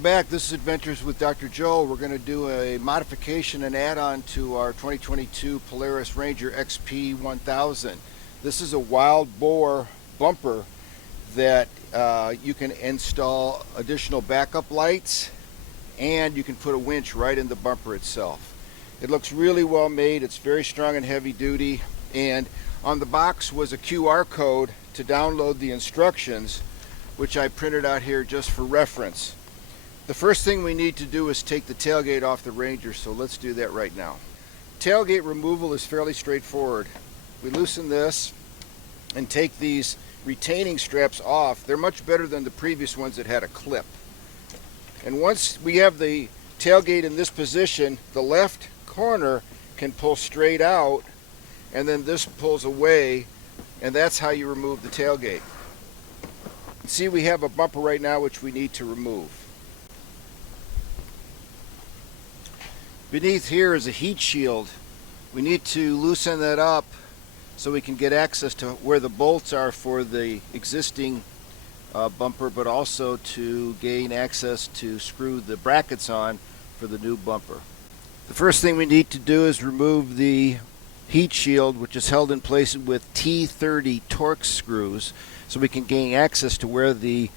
Welcome back. This is Adventures with Dr. Joe. We're going to do a modification and add-on to our 2022 Polaris Ranger XP1000. This is a wild boar bumper that you can install additional backup lights, and you can put a winch right in the bumper itself. It looks really well made. It's very strong and heavy duty, and on the box was a QR code to download the instructions, which I printed out here just for reference. The first thing we need to do is take the tailgate off the Ranger, so let's do that right now. Tailgate removal is fairly straightforward. We loosen this and take these retaining straps off. They're much better than the previous ones that had a clip. And once we have the tailgate in this position, the left corner can pull straight out, and then this pulls away, and that's how you remove the tailgate. See, we have a bumper right now which we need to remove. Beneath here is a heat shield. We need to loosen that up so we can get access to where the bolts are for the existing bumper, but also to gain access to screw the brackets on for the new bumper. The first thing we need to do is remove the heat shield, which is held in place with T30 Torx screws, so we can gain access to where the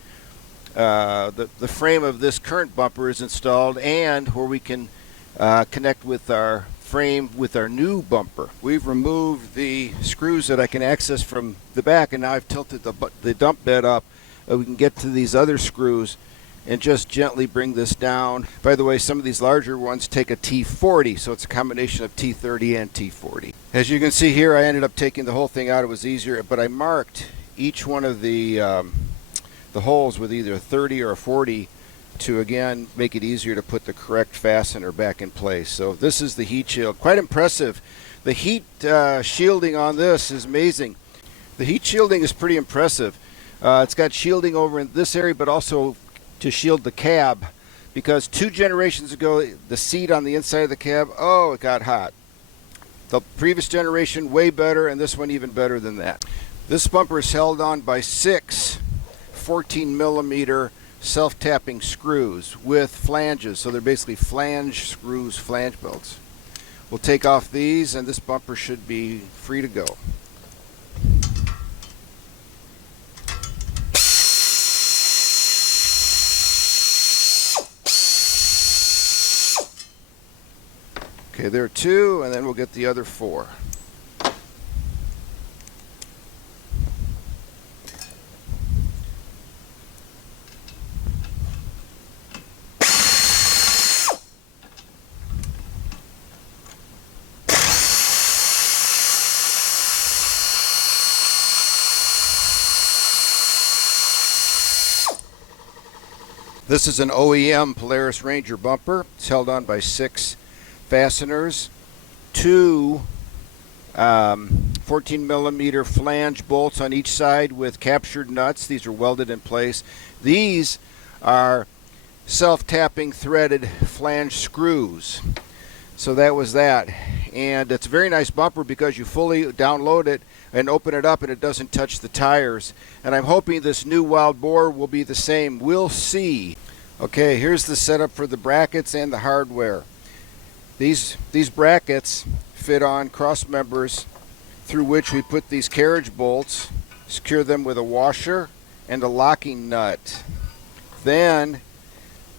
frame of this current bumper is installed, and where we can connect with our frame with our new bumper. We've removed the screws that I can access from the back, and now I've tilted the dump bed up. We can get to these other screws and just gently bring this down. By the way, some of these larger ones take a T40, so it's a combination of T30 and T40. As you can see here, I ended up taking the whole thing out. It was easier, but I marked each one of the holes with either a 30 or a 40 to again make it easier to put the correct fastener back in place. So this is the heat shield. Quite impressive. The heat shielding on this is amazing. The heat shielding is pretty impressive. It's got shielding over in this area, but also to shield the cab, because 2 generations ago the seat on the inside of the cab, oh, it got hot. The previous generation way better, and this one even better than that. This bumper is held on by 6 14mm self-tapping screws with flanges, so they're basically flange screws, flange bolts. We'll take off these, and this bumper should be free to go. Okay, there are 2, and then we'll get the other 4. This is an OEM Polaris Ranger bumper. It's held on by 6 fasteners, 2 14mm flange bolts on each side with captured nuts. These are welded in place. These are self-tapping threaded flange screws. So that was that. And it's a very nice bumper because you fully download it and open it up and it doesn't touch the tires. And I'm hoping this new wild boar will be the same. We'll see. Okay, here's the setup for the brackets and the hardware. These brackets fit on cross members through which we put these carriage bolts, secure them with a washer and a locking nut. Then,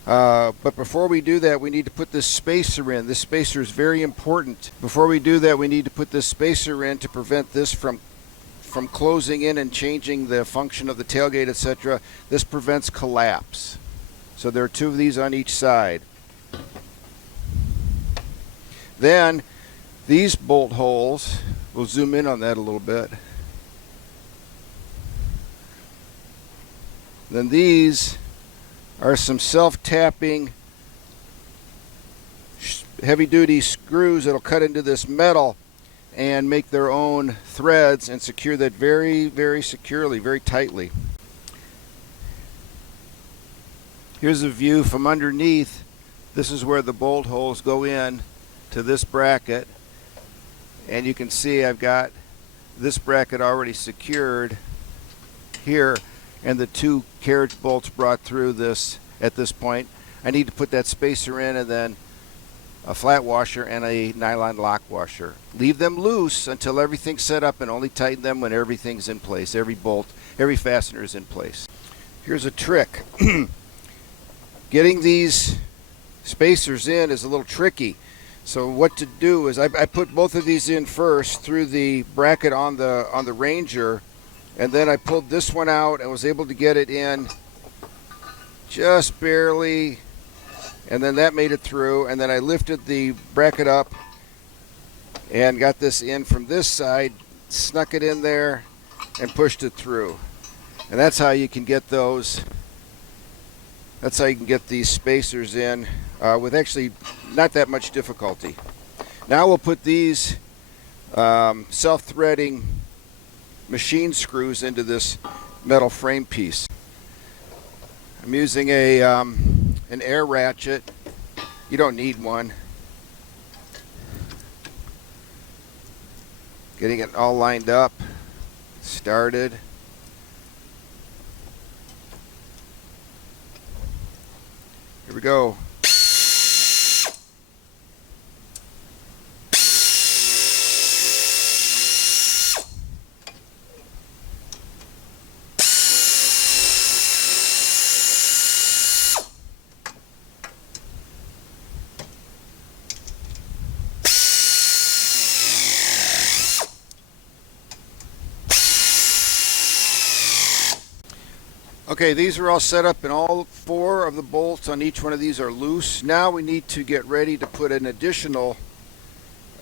but before we do that, we need to put this spacer in. This spacer is very important. Before we do that, we need to put this spacer in to prevent this from closing in and changing the function of the tailgate, etc. This prevents collapse. So there are 2 of these on each side. Then these bolt holes, we'll zoom in on that a little bit. Then these are some self-tapping heavy-duty screws that'll cut into this metal and make their own threads and secure that very, very securely, very tightly. Here's a view from underneath. This is where the bolt holes go in to this bracket, and you can see I've got this bracket already secured here, and the 2 carriage bolts brought through this at this point. I need to put that spacer in, and then a flat washer and a nylon lock washer. Leave them loose until everything's set up, and only tighten them when everything's in place. Every bolt, every fastener is in place. Here's a trick. Getting these spacers in is a little tricky. So what to do is I put both of these in first through the bracket on the Ranger, and then I pulled this one out and was able to get it in just barely, and then that made it through, and then I lifted the bracket up and got this in from this side, snuck it in there and pushed it through. And that's how you can get those, that's how you can get these spacers in with actually not that much difficulty. Now we'll put these self-threading machine screws into this metal frame piece. I'm using an air ratchet. You don't need one. Getting it all lined up, started. Here we go. Okay, these are all set up and all 4 of the bolts on each one of these are loose. Now we need to get ready to put an additional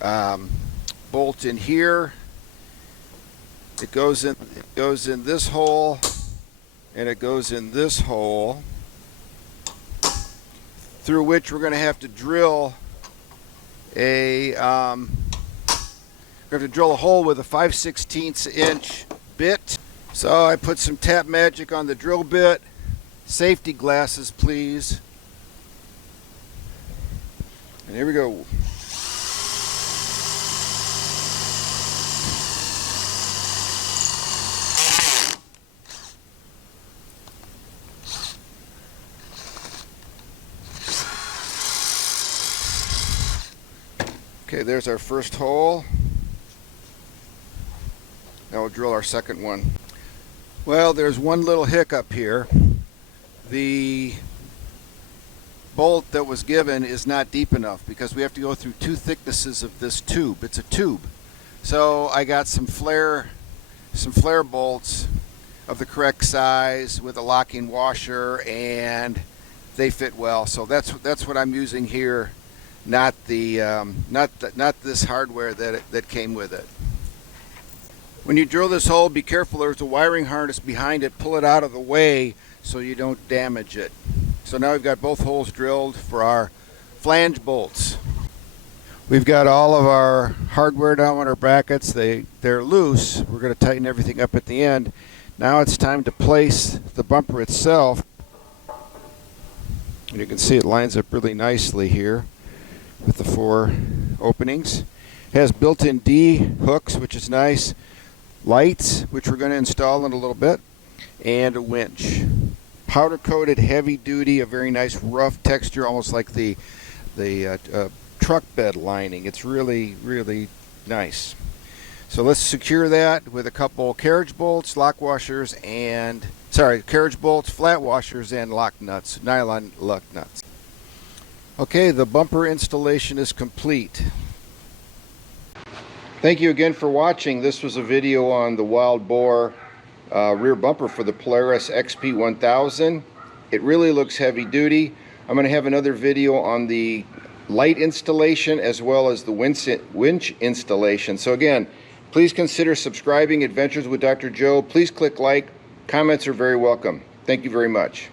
bolt in here. It goes in this hole, and it goes in this hole, through which we're going to have to drill a hole with a 5/16 inch bit. So I put some tap magic on the drill bit. Safety glasses, please. And here we go. Okay, there's our first hole. Now we'll drill our second one. Well, there's one little hiccup here. The bolt that was given is not deep enough because we have to go through 2 thicknesses of this tube. It's a tube. So I got some flare bolts of the correct size with a locking washer, and they fit well. So that's what I'm using here, not this hardware that came with it. When you drill this hole, be careful. There's a wiring harness behind it. Pull it out of the way so you don't damage it. So now we've got both holes drilled for our flange bolts. We've got all of our hardware down on our brackets. They're loose. We're going to tighten everything up at the end. Now it's time to place the bumper itself. And you can see it lines up really nicely here with the 4 openings. It has built-in D hooks, which is nice. Lights, which we're going to install in a little bit, and a winch. Powder coated, heavy duty, a very nice rough texture, almost like the truck bed lining. It's really, really nice. So let's secure that with a couple carriage bolts, lock washers, and carriage bolts, flat washers, and lock nuts, nylon lock nuts. Okay, the bumper installation is complete. Thank you again for watching. This was a video on the Wild Boar rear bumper for the Polaris XP1000. It really looks heavy duty. I'm going to have another video on the light installation as well as the winch installation. So again, please consider subscribing. Adventures with Dr. Joe. Please click like. Comments are very welcome. Thank you very much.